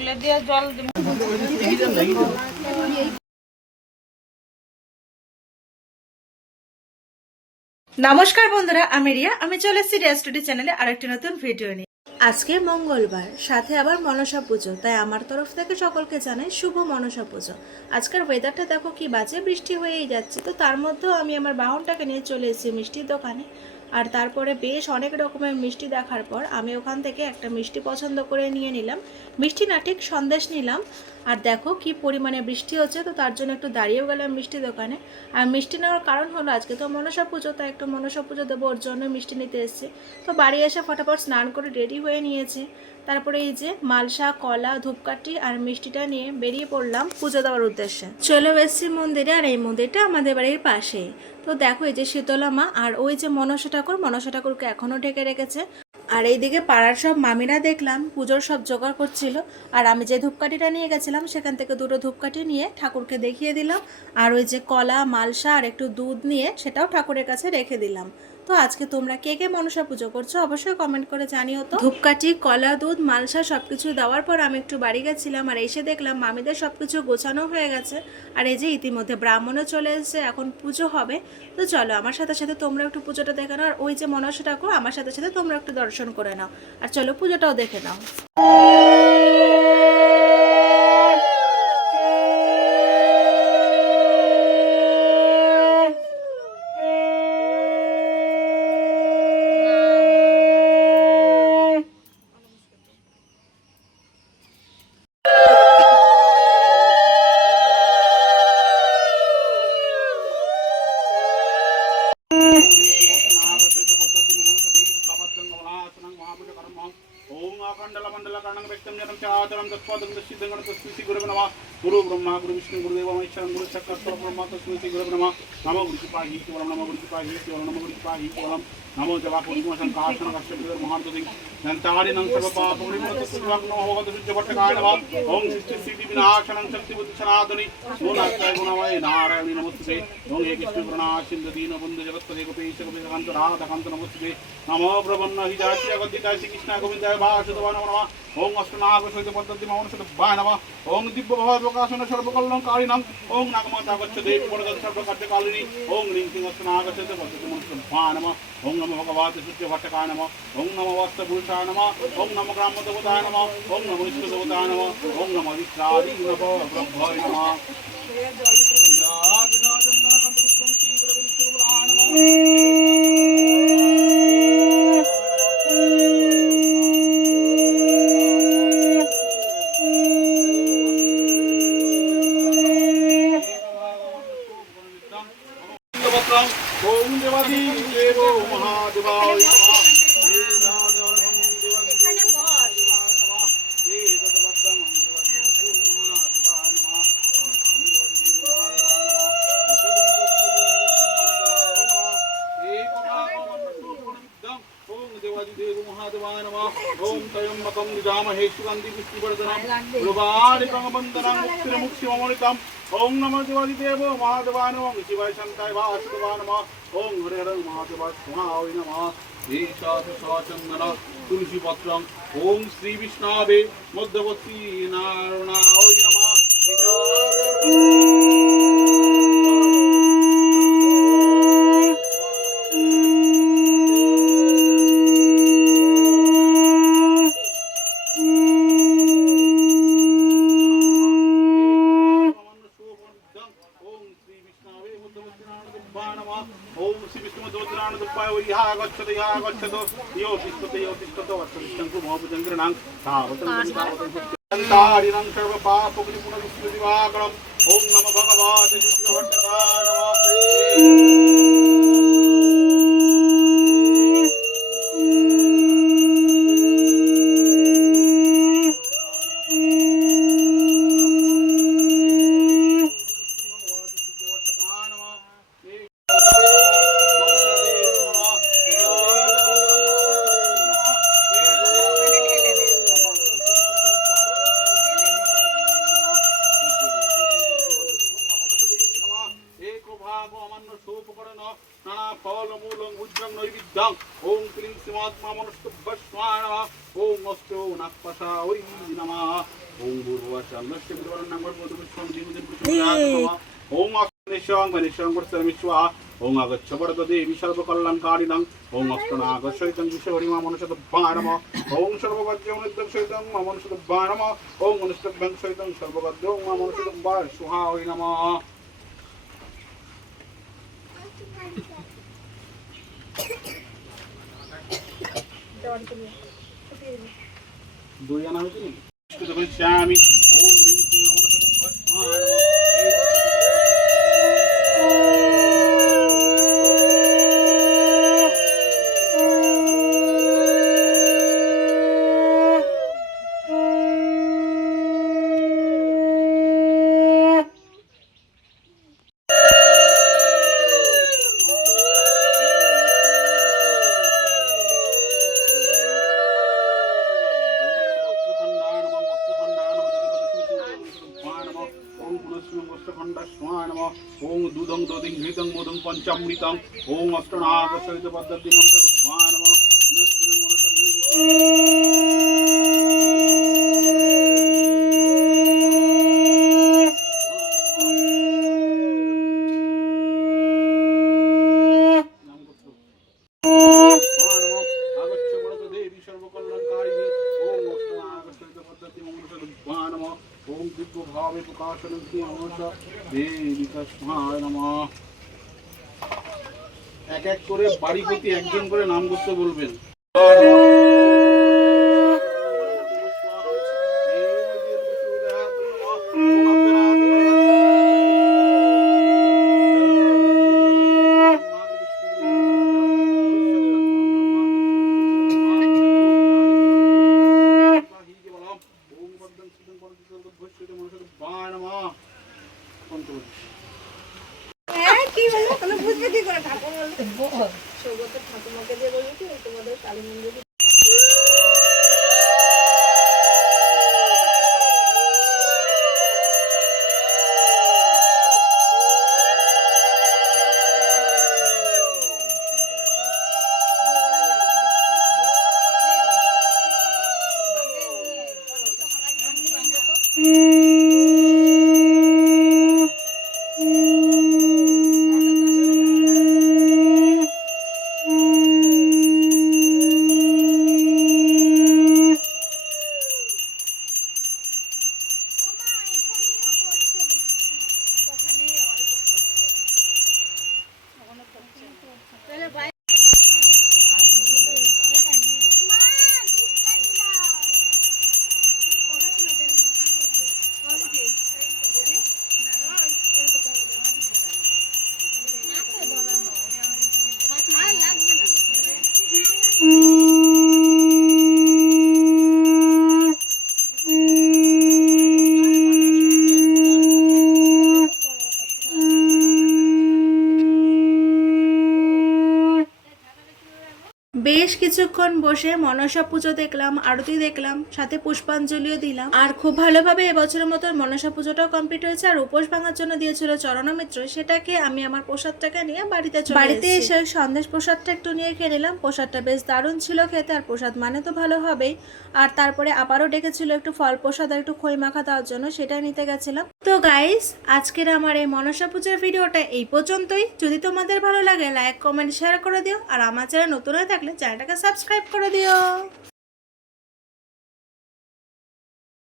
এগুলো দিয়ে জল দিব। নমস্কার বন্ধুরা, আমি রিয়া। আমি চলে এসেছি রিয়া স্টুডিও চ্যানেলে আরেকটি নতুন ভিডিও নিয়ে। আজকে মঙ্গলবার, সাথে আবার মনসা পুজো, তাই আমার তরফ থেকে সকলকে জানাই শুভ মনসা পুজো। আজকের ওয়েদারটা দেখো কি বাজে, বৃষ্টি হয়েই যাচ্ছে। তো তার মধ্যেও আমি আমার বাহনটাকে নিয়ে চলে এসেছি মিষ্টির দোকানে। আর তারপরে বেশ অনেক রকমের মিষ্টি দেখার পর আমি ওখান থেকে একটা মিষ্টি পছন্দ করে নিয়ে নিলাম। মিষ্টি না, ঠিক সন্দেশ নিলাম। আর দেখো কি পরিমাণে বৃষ্টি হচ্ছে, তো তার জন্য একটু দাঁড়িয়েও গেলাম মিষ্টি দোকানে। আর মিষ্টি নেওয়ার কারণ হলো আজকে তো মনসা পুজো, তাই একটু মনসা পুজো দেবো, ওর জন্য মিষ্টি নিতে এসেছি। তো বাড়ি এসে ফটাফট স্নান করে রেডি হয়ে নিয়েছি। তারপরে এই যে মালসা, কলা, ধূপকাঠি আর মিষ্টিটা নিয়ে বেরিয়ে পড়লাম পুজো দেওয়ার উদ্দেশ্যে। চলে এসেছি মন্দিরে, আর এই মন্দিরটা আমাদের বাড়ির পাশেই। তো দেখো এই যে শীতলা মা, আর ওই যে মনসা ঠাকুর, মনসা ঠাকুরকে এখনও ঢেকে রেখেছে। আর এইদিকে পাড়ার সব মামিরা দেখলাম পুজোর সব জোগাড় করছিল। আর আমি যে ধূপকাঠিটা নিয়ে গেছিলাম সেখান থেকে দুটো ধূপকাঠি নিয়ে ঠাকুরকে দেখিয়ে দিলাম। আর ওই যে কলা, মালসা আর একটু দুধ নিয়ে সেটাও ঠাকুরের কাছে রেখে দিলাম। তো আজকে তোমরা কে কে মনসা পুজো করছো অবশ্যই কমেন্ট করে জানিও তো। ধূপকাঠি, কলা, দুধ, মালসা সবকিছু দেওয়ার পর আমি একটু বাড়ি গেছিলাম, আর এসে দেখলাম মামিদের সবকিছু গোছানো হয়ে গেছে। আর এই যে ইতিমধ্যে ব্রাহ্মণও চলে এসেছে, এখন পুজো হবে। তো চলো আমার সাথে সাথে তোমরা একটু পুজোটা দেখে নাও। আর ওই যে মনসা ঠাকুর, আমার সাথে সাথে তোমরা একটু দর্শন করে নাও। আর চলো পুজোটাও দেখে নাও। गुरु ब्रह्मा गुरु विष्णु गुरुदेव महेश्वर गुरु साक्षात् परब्रह्म तस्मै श्री गुरवे नमः। नमो गुरुपाहि केवलम नमो गुरुपाहि केवलम नमो गुरुपाहि केवलम नमो जवा पुरुषम संकाशन कश्यप महातोदि दंतारि नं सर्वपापरिमत सुवाग्नो भगवत शुद्ध भट्टकाय नमः। ओम सृष्टि सिद्धि विनाशनं शक्ति बुद्धि सनातनि गुणात्मय गुणमय नारायणी नमस्ते। ओम हे कृष्ण करुणा सिंधु दीन बंधु जगत्पते गोपीश गोपीकांत राधा कांत नमस्ते। नमो प्रपन्न हिताय अगदिताय श्री कृष्ण गोविंदाय वासुदेवाय नमः। ओम अष्टनाग सहित पद्धति मौन सदभाय नमः। ओम दिव्य भगवत प्रकाशन सर्वकल्याणकारिणं ओम नागमाता गच्छ देवी वरद सर्वकार्यकालिनी ओम ह्रीं क्लीं अष्टनाग सहित पद्धति मौन सदभाय नमः। ओम नमो भगवते शुद्ध भट्टकाय नमः। ओम नमो वस्त्रपुरुषाय नमः। ओम नमो ग्रामदेवताय नमः। ओम नमो इष्टदेवताय नमः। ओम नमो वित्रादि नमः ब्रह्माय नमः। ओम देवादी देवो महादेवाय नमः। ओम त्र्यंबकं यजामहे सुगंधिं पुष्टिवर्धनम् उर्वारुकं वन्दनं मुक्तिमोक्षिममोनितम्। ओम नमो देवादिदेव महादेवाय नमः। शिवाय शान्ताय वासुदेवाय नमः। ओम हरे हरे महादेवाय स्वाहाय नमः। चंदन तुलसी पत्रं ओम श्री विष्णवे मध्यवर्ती नारायणाय नमः। ओम श्री विष्णु दोत्राण दुप्पाय यहा गच्छति यो तिष्ठतो वत्सविष्णु मोहभुजंग्रणां तावतंतारिणं सर्व पापपुनिपुनरुष्टिदिवाकरम्। ओम नमो भगवते शुद्धभट्टकाय नमः। নমাত্মা মনস্তভ্যস্মায় নমঃ ওম অস্তো নাগপাশা ওই নমঃ ওম ভূর্ভুবস্বর্ণস্য বিদ্যমানং ভূতবিশ্বং জীবদেব নমঃ ওম অস্তেশং মনিশং বর্তমিষ্বা ওম আগচ্ছ বরদদেবী সর্বকল্যাণকারিণং ওম অষ্টনাগসহিতং বিশ্বহরিমা মনস্তভ্যায় নমঃ ওম সর্বগদ্যং নিত্যসহিতং মনস্তভ্যায় নমঃ ওম মনস্তভ্যং সহিতং সর্বগদ্যং মনস্তভ্যায় সুহা ওই নমঃ দুই আনা হয়েছে নাকি তখন শ্যামি ওম রিং টিং নমঃ সর্বস্মায় নমঃ ओम दूधं दोधिं घृतं मोदं पंचामृतं ओम अष्टनाग सहित पद्धति मंत्रभ्वाय नमः पुनस्पुनं ओम दिव्य भावे प्रकाशनं देवी तस्माय नमः এক এক করে বাড়ি প্রতি একজন করে নাম করতে বলবেন কি বলো কোনো বুঝবে কি করে ঠাকুর বলতে সৌগতের ঠাকুমাকে দিয়ে বলি কি তোমাদের কালী মন্দিরে বেশ কিছুক্ষণ বসে মনসা পুজো দেখলাম, আরতি দেখলাম, সাথে পুষ্পাঞ্জলিও দিলাম। আর খুব ভালোভাবে এবছরের মতো মনসা পুজোটাও কমপ্লিট হয়েছে। আর উপোস ভাঙার জন্য দিয়েছিল চরণমিত্র, সেটাকে আমি আমার প্রসাদটাকে নিয়ে বাড়িতে এসে সন্দেশ প্রসাদটা একটু নিয়ে খেয়ে নিলাম। প্রসাদটা বেশ দারুণ ছিল খেতে, আর প্রসাদ মানে তো ভালো হবেই। আর তারপরে আবারও ডেকেছিল একটু ফল প্রসাদ আর একটু খই মাখা দেওয়ার জন্য, সেটাই নিতে গেছিলাম। তো গাইস, আজকের আমার এই মনসা পূজার ভিডিওটা এই পর্যন্তই। যদি তোমাদের ভালো লাগে লাইক কমেন্ট শেয়ার করে দিও, আর আমার চ্যানেল নতুন হয়ে থাকলে চ্যানেলটাকে সাবস্ক্রাইব করে দিও।